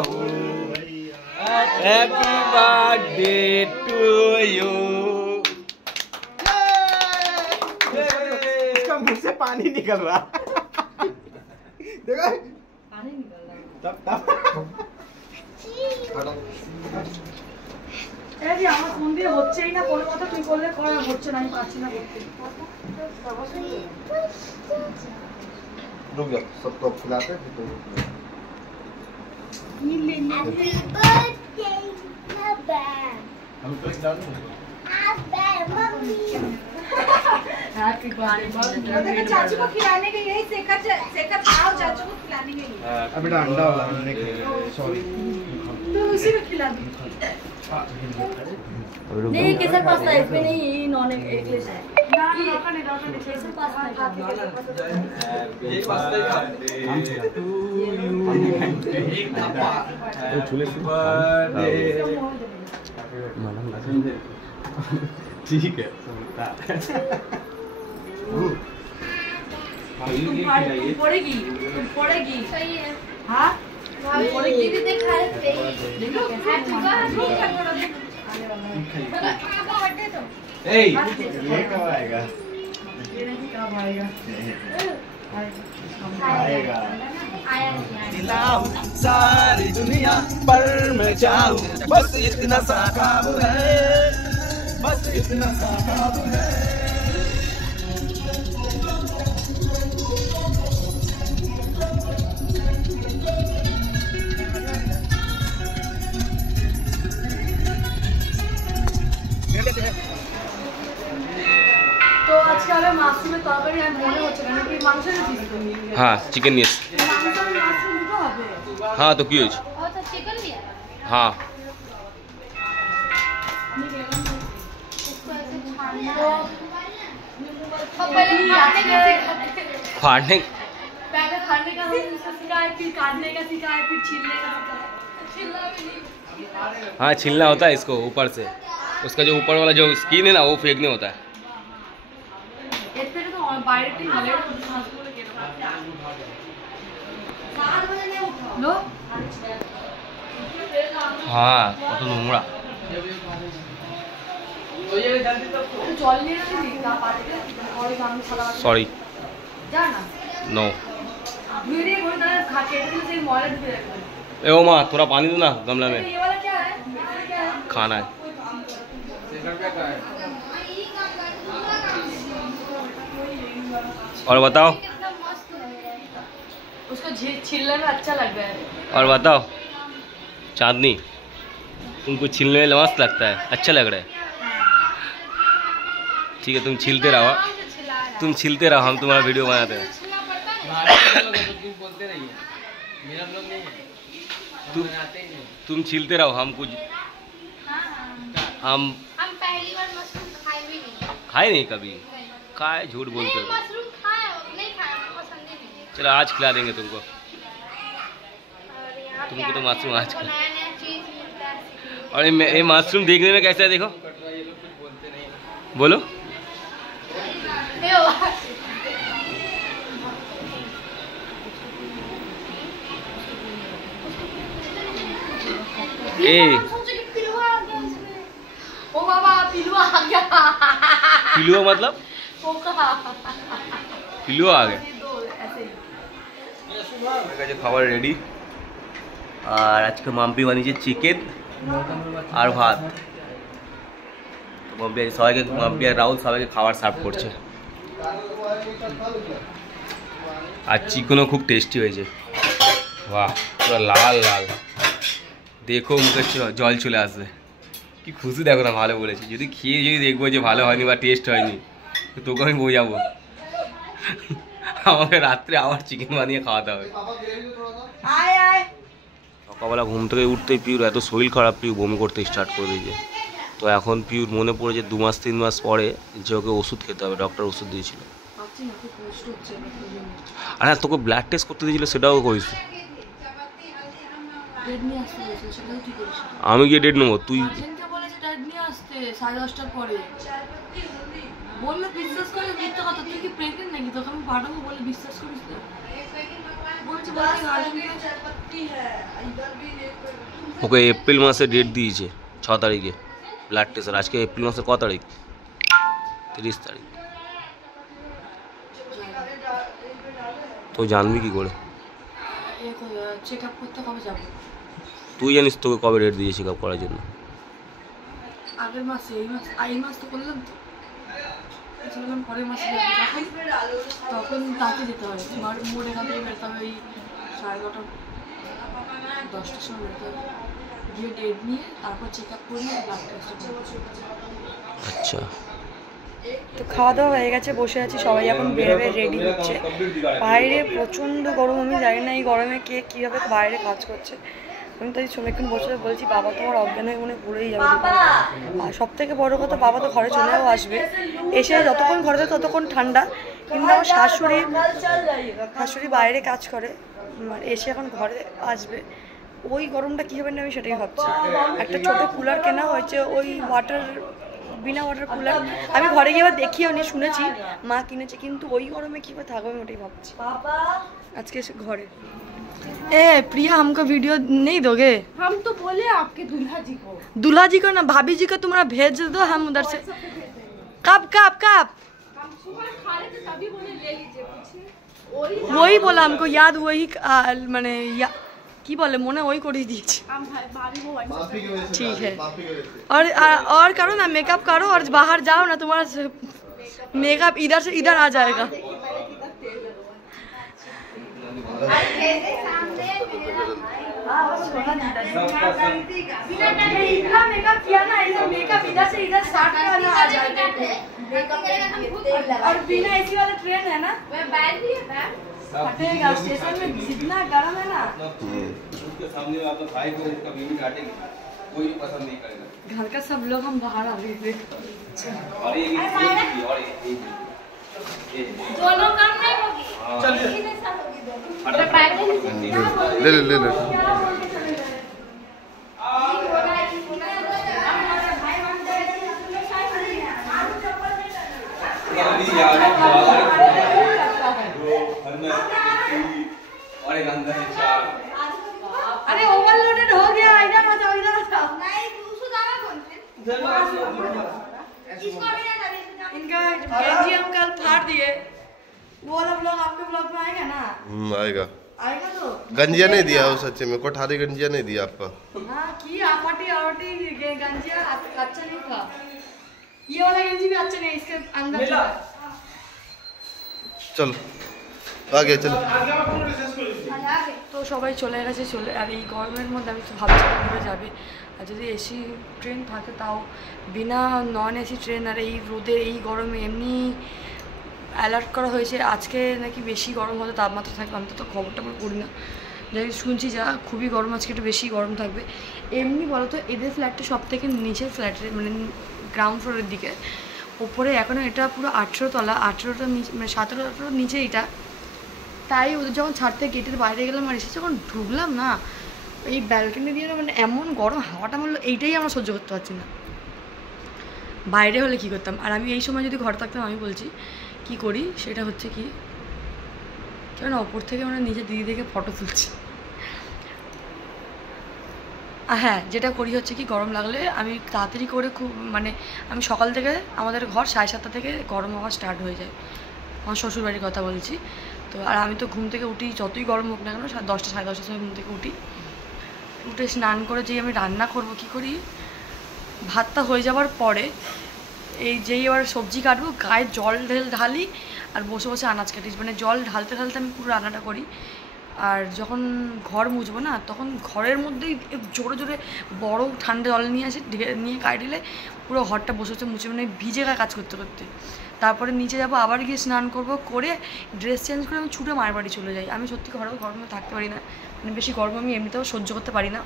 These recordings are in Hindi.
Babu, happy birthday to you. इसका मुंह से पानी निकल रहा। देखो पानी निकल रहा। तब এই আমার ফোন দিয়ে হচ্ছেই না কোনো কথা, তুই করলে করা হচ্ছে না, আমি পাচ্ছি না করতে। रुक जा, सबको खिलाते हैं तो Happy birthday, Baba. हम तो खिला दें। मम्मी। Happy birthday. देखो चाचू को खिलाने गई है, सेकर खाओ, चाचू को खिलाने गई है। अब बेटा अंडा वाला हमने सॉरी तो उसी में खिला दी। नहीं केसर पास्ता इसमें नहीं, ये नॉन इंग्लिश है ना, डॉक्टर ने केसर पास्ता खाते हैं। ये पास्ता खाते एक दफा छूले बर्थडे ठीक है। तुम पड़ेगी सही है। हाँ दीदी देखा है देखो हैप्पी बर्थडे। ए ये कब आएगा? ये नहीं कब आएगा। आएगा। दिलाऊं सारी दुनिया पर मैं चाहूं, बस इतना सा ख्वाब है, बस इतना सा ख्वाब है। তো আজকে আমরা মাশরুমের তরকারি আর মনে হচ্ছে না কি মাংস এনেছিস? हाँ चिकन নিস। মাংস আর মাশরুম দুটো হবে। हाँ तो কি হয়েছে? और तो चिकन लिया हाँ इसको ऐसे छानना है। और पहले खाने का फाड़ने पहले खाने का सिखा है, फिर काटने का सिखा है, फिर छीलने का सिखा है। छिलना भी नहीं। हाँ छीलना होता है इसको ऊपर से, उसका जो ऊपर वाला जो स्किन है ना वो फेंकने होता है। এর থেকে তো বাইরের টিম ভালো করে কেটে লো। हाँ কত নোংরা। জল নিয়ে আসবি না পাটিতে পরে গামছা ছাড়া সরি যা না नो। धुए দিয়ে করে তাহলে কেটে দিলে সেই ময়লা ঢুকে যাবে। ए ओ माँ थोड़ा पानी दो ना गमला में, ये वाला क्या है? ये क्या है? खाना है। और बताओ कितना मस्त लग रहा है। उसको छीलने में अच्छा लग रहा है। और बताओ चांदनी, तुमको छीलने में मस्त लगता है, अच्छा लग रहा है। ठीक है तुम छीलते रहो, आराम से छिला रहा है। तुम छीलते रहो, हम तुम्हारा वीडियो बनाते हैं। छिलना पड़ता है। तुम छीलते रहो, हम कुछ हम हम पहली बार मशरूम खाए भी नहीं। खाए नहीं कभी, खाए झूठ बोलते हो। मशरूम खाए नहीं खाए, हमें पसंद ही नहीं। चलो आज खिला देंगे तुमको। और यहाँ तुमको पे तो मशरूम आज खिला। नया नया चीज मिलता है सीखने को। और ये मशरूम देखने में कैसा है देखो, बोलो। ये वाह। ए सोचे कि पिलुआ आ गया इसमें। ओ बाबा पिलुआ आ गया। पिलुआ मतलब पोका। पिलुआ आ गया। दो ऐसे ही। খাবার রেডি, আর আজকে মাম্পি বানিয়েছে চিকেন আর ভাত। মাম্পি সবাইকে, মাম্পি আর রাহুল সবাইকে খাবার সার্ভ করছে। আর চিকেনও খুব টেস্টি হয়েছে, বাহ পুরো লাল লাল, দেখো মুখে জল চলে আসবে। কি খুশি দেখো না, ভালো বলেছি। যদি খেয়ে যদি দেখবো যে ভালো হয়নি বা টেস্ট হয়নি তো তোকে আমি বোঝাবো। আমাকে রাত্রে আবার চিকেন বানিয়ে খাওয়াতে হবে। সকালবেলা ঘুম থেকে উঠতেই পিউর এত শরীর খারাপ, পিউ বমি করতে স্টার্ট করে দিয়েছে। তো এখন পিউর মনে পড়েছে 2 মাস 3 মাস পরে যে ওকে ওষুধ খেতে হবে, ডক্টর ওষুধ দিয়েছিল। আর হ্যাঁ তোকে ব্লাড টেস্ট করতে দিয়েছিল, সেটাও করিস। আমি গিয়ে ডেট নেবো, তুই বললো বিশ্বাস করে মিথ্যা কথা, তুই কি প্রেগনেন্ট নাকি? তোকে আমি পাঠাবো বলে বিশ্বাস করিস না? ওকে এপ্রিল মাসে ডেট দিয়েছে 6 তারিখে ব্লাড টেস্ট। আজকে এপ্রিল মাসে ক তারিখ? 30 তারিখ। তো জানবি কি করে? চেক আপ করতে কবে যাবো? তুই জানিস তোকে কবে ডেট দিয়েছে চেক আপ করার জন্য? আগের মাসে, এই মাস তো করলাম তো, বললাম পরের মাসে তখন তাকে যেতে হবে। মোট এখান থেকে বেরোতে হবে ওই 9:30 10টার সময় বেরোতে হবে, গিয়ে ডেট নিয়ে তারপর চেক আপ করে নিয়ে ব্লাড টেস্ট। আচ্ছা, তো খাওয়া দাওয়া হয়ে গেছে, বসে আছি, সবাই এখন বেরোবে, রেডি হচ্ছে। বাইরে প্রচণ্ড গরম, আমি জানি না এই গরমে কে কীভাবে বাইরে কাজ করছে। আমি তাই অনেকক্ষণ বসে বলছি বাবা তোমার অজ্ঞান হয়ে মনে পড়েই যাবে। আর সব থেকে বড় কথা, বাবা তো ঘরে চলেও আসবে, এসে যতক্ষণ ঘরে থাকে ততক্ষণ ঠান্ডা। কিন্তু আমার শাশুড়ি বাইরে কাজ করে, এসে এখন ঘরে আসবে, ওই গরমটা কী হবে না আমি সেটাই ভাবছি। একটা ছোটো কুলার কেনা হয়েছে, ওই বিনা ওয়াটার কুলার, আমি ঘরে গিয়ে দেখিও নি, শুনেছি মা কিনেছে, কিন্তু ওই গরমে কীভাবে থাকবে আমি ওটাই ভাবছি। আজকে এসে ঘরে ए प्रिया हमको वीडियो नहीं दोगे? हम तो बोले आपके दूल्हा जी को ना, भाभी जी को तुम्हारा भेज दो, हम उधर से। कब कब कब? हम सुबह खा रहे थे तभी बोले ले लीजिए, पूछिए। वही बोला हमको याद, वही मैंने की बोले मोने वही कर दिए। हम भाभी को ठीक है, और करो ना, मेकअप करो और बाहर जाओ ना, तुम्हारा मेकअप इधर से इधर आ जाएगा। इतना मेकअप किया ना, मेकअप इधर से इधर स्टार्ट करना आ जाएगा। और बिना एसी वाला ट्रेन है ना, फटेगा स्टेशन में, जितना गर्म है ना। उसके सामने आप तो भाई को इसका बीवी काटेगी, कोई पसंद नहीं करेगा। घर का सब लोग हम बाहर आ गए थे। और ये दोनों काम नहीं होगी, चलिए ले ले ले ले अरे ओवरलोडेड हो गया, इधर आ जाओ, इधर आ जाओ। इनका गंजी हम कल फाड़ दिए, वो वाला ब्लॉग आपके ब्लॉग में आएगा ना? आएगा। आएगा तो गंजिया नहीं दिया वो, सच्चे में कोठारी गंजिया नहीं दिया आपका। हाँ की आपाटी गंजिया अच्छा नहीं था, ये वाला गंजी भी अच्छा नहीं, इसके अंदर चलो आगे चलो। তো সবাই চলে গেছে, আর এই গরমের মধ্যে আমি তো ভাবছি কীভাবে যাবে। আর যদি এসি ট্রেন থাকে তাও, বিনা নন এসি ট্রেন আর এই রোদে এই গরমে এমনি অ্যালার্ট করা হয়েছে আজকে নাকি বেশি গরম হতে তাপমাত্রা থাকবে। আমি তো খবরটা পড়ি না, যাই শুনছি যা খুবই গরম, আজকে একটু বেশি গরম থাকবে। এমনি বলো তো এদের ফ্ল্যাটটা সব থেকে নিচের ফ্ল্যাটের মানে গ্রাউন্ড ফ্লোরের দিকে, ওপরে এখনও এটা পুরো 18 তলা, 18টা নিচে মানে 17-18 নিচে এটা। তাই ওদের যখন ছাড়তে গেটের বাইরে গেলাম আর এসে যখন ঢুকলাম না, এই ব্যালকনি দিয়ে মানে এমন গরম হাওয়াটা মারলো, এইটাই আমরা সহ্য করতে পারছি না। বাইরে হলে কী করতাম, আর আমি এই সময় যদি ঘরে থাকতাম আমি বলছি কি করি সেটা হচ্ছে কি, কেন ওপর থেকে মানে নিজে দিদি দেখে ফটো তুলছি। হ্যাঁ যেটা করি হচ্ছে কি, গরম লাগলে আমি তাড়াতাড়ি করে খুব মানে আমি সকাল থেকে আমাদের ঘর 7:30 থেকে গরম হওয়া স্টার্ট হয়ে যায়, আমার শ্বশুরবাড়ির কথা বলছি তো। আর আমি তো ঘুম থেকে উঠি, যতই গরম হোক না কেন 10টা 10:30 সময় ঘুম থেকে উঠে স্নান করে যেই আমি রান্না করব কি করি, ভাতটা হয়ে যাওয়ার পরে এই যেই এবার সবজি কাটবো গায়ে জল ঢালি আর বসে বসে আনাজ কাটিস, মানে জল ঢালতে ঢালতে আমি পুরো রান্নাটা করি। আর যখন ঘর মুছবো না তখন ঘরের মধ্যেই জোরে জোরে বড় ঠান্ডা জল নিয়ে আসি, নিয়ে গায়ে ঢেলে পুরো ঘরটা বসে বসে মুছে, মানে ভিজে গায়ে কাজ করতে করতে। তারপরে নিচে যাবো, আবার গিয়ে স্নান করবো, করে ড্রেস চেঞ্জ করে আমি ছুটে মায়ের বাড়ি চলে যাই। আমি সত্যি গরমে থাকতে পারি না, মানে বেশি গরম আমি এমনিতেও সহ্য করতে পারি না।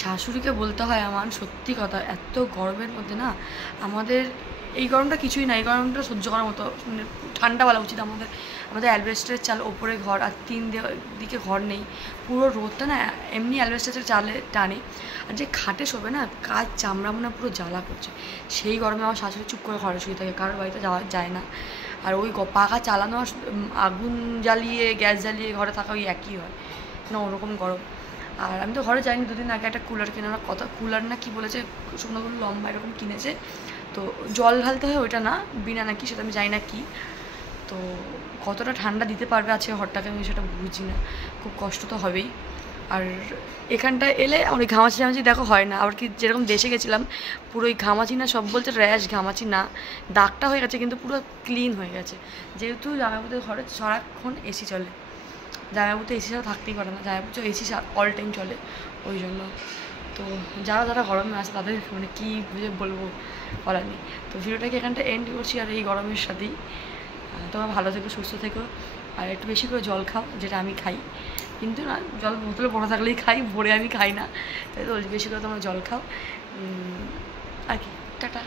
শাশুড়িকে বলতে হয় আমার সত্যি কথা, এত গরমের মধ্যে না আমাদের এই গরমটা কিছুই না, এই গরমটা সহ্য করার মতো, মানে ঠান্ডা বলা উচিত। আমাদের অ্যালবেস্টারের চাল, ওপরে ঘর আর 3 দিকে ঘর নেই, পুরো রোদটা না এমনি অ্যালবেস্টারের চালে টানে। আর যে খাটে শোবে না কাজ চামড়া মনে পুরো জ্বালা করছে, সেই গরমে আমার শাশুড়ি চুপ করে ঘরে শুয়ে থাকে, কারোর বাড়িতে যাওয়া যায় না। আর ওই পাখা চালানো আর আগুন জ্বালিয়ে গ্যাস জ্বালিয়ে ঘরে থাকা ওই একই হয় না, ওরকম গরম। আর আমি তো ঘরে যাইনি, 2 দিন আগে একটা কুলার কেনার কথা, কুলার না কি বলেছে শুকনো করে লম্বা এরকম কিনেছে, তো জল ঢালতে হয় ওইটা না বিনা নাকি, সেটা আমি জানি না কি। তো কতটা ঠান্ডা দিতে পারবে আছে ঘরটাকে আমি সেটা বুঝি না, খুব কষ্ট তো হবেই। আর এখানটায় এলে আমার ঘামাচি ঘামাচি দেখো হয় না, আবার কি যেরকম দেশে গেছিলাম পুরো ওই ঘামাচি না, সব বলছে র্যাশ, ঘামাচি না, দাগটা হয়ে গেছে কিন্তু পুরো ক্লিন হয়ে গেছে। যেহেতু জামাইবাবুদের ঘরে সারাক্ষণ এসি চলে, জামাইবাবু তো এসি ছাড়া থাকতেই পারে না, জামাইবাবু তো এসি অল টাইম চলে, ওই জন্য। তো যারা যারা গরমে আসে তাদের মানে কী বুঝে বলবো বলার নেই। তো ভিডিওটাকে এখানটা এন্ড করছি আর এই গরমের সাথেই। তোমরা ভালো থেকো, সুস্থ থেকো, আর একটু বেশি করে জল খাও, যেটা আমি খাই, কিন্তু না জল বোতলে পড়ে থাকলেই খাই, ভরে আমি খাই না, তাই তো বেশি করে তোমরা জল খাও আর কি। টাটা।